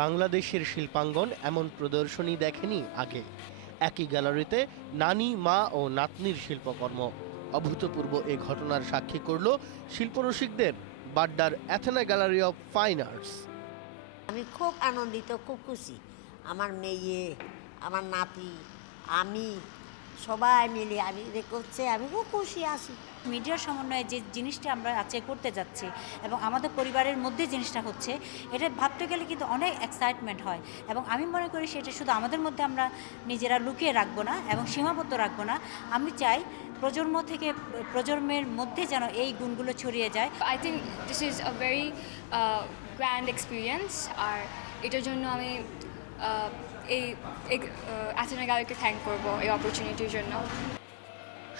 বাংলাদেশের শিল্পাঙ্গন এমন প্রদর্শনী দেখেনি আগে। একই গ্যালারিতে নানি, মা ও নাতনির শিল্পকর্ম। অভূতপূর্ব এ ঘটনার সাক্ষী করল শিল্পরসিকদের বাড্ডার Athena gallery of fine arts. আমি খুব আনন্দিত, খুব খুশি। আমার মেয়ে, আমার নাতি, আমি সবাই মিলে আমি যে করছে আমি খুব খুশি আছি। মিডিয়ার সমন্বয়ে যে জিনিসটা আমরা আজকে করতে যাচ্ছি এবং আমাদের পরিবারের মধ্যে জিনিসটা হচ্ছে এটা ভাবতে গেলে কিন্তু অনেক এক্সাইটমেন্ট হয় এবং আমি মনে করি সেটা শুধু আমাদের মধ্যে আমরা নিজেরা লুকিয়ে রাখব না এবং সীমাবদ্ধ রাখব না। আমি চাই প্রজন্ম থেকে প্রজন্মের মধ্যে যেন এই গুণগুলো ছড়িয়ে যায়। I think this is a very grand experience আর এটার জন্য আমি এই গ্যালারিকে থ্যাংক এই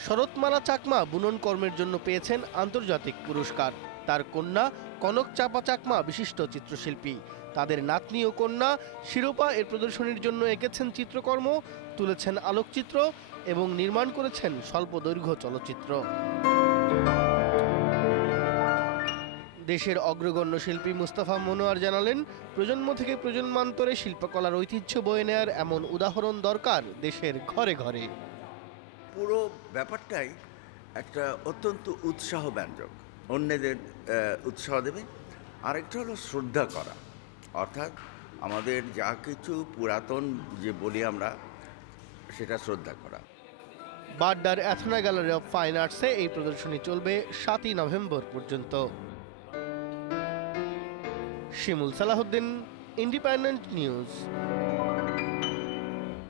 শরৎমালা চাকমা বুনন কর্মের জন্য পেয়েছেন আন্তর্জাতিক পুরস্কার। তার কন্যা কনক চাপা চাকমা বিশিষ্ট চিত্রশিল্পী। তাদের নাতনি ও কন্যা শিরোপা এর প্রদর্শনীর জন্য এঁকেছেন চিত্রকর্ম, তুলেছেন আলোকচিত্র এবং নির্মাণ করেছেন স্বল্প দৈর্ঘ্য চলচ্চিত্র। দেশের অগ্রগণ্য শিল্পী মুস্তাফা মনোয়ার জানালেন প্রজন্ম থেকে প্রজন্মান্তরে শিল্পকলার ঐতিহ্য বয়ে নেয়ার এমন উদাহরণ দরকার দেশের ঘরে ঘরে। পুরো ব্যাপারটাই একটা অত্যন্ত উৎসাহ ব্যঞ্জক অন্যদের উৎসাহ দেবে। আরেকটা হলো শ্রদ্ধা করা। অর্থাৎ আমাদের যা কিছু পুরাতন যে বলি আমরা সেটা শ্রদ্ধা করা। বাড্ডার অ্যাথনা গ্যালারি অফ ফাইন আর্টসে এই প্রদর্শনী চলবে সাতই নভেম্বর পর্যন্ত। শিমুল সালাহুদ্দিন ইন্ডিপেন্ডেন্ট নিউজ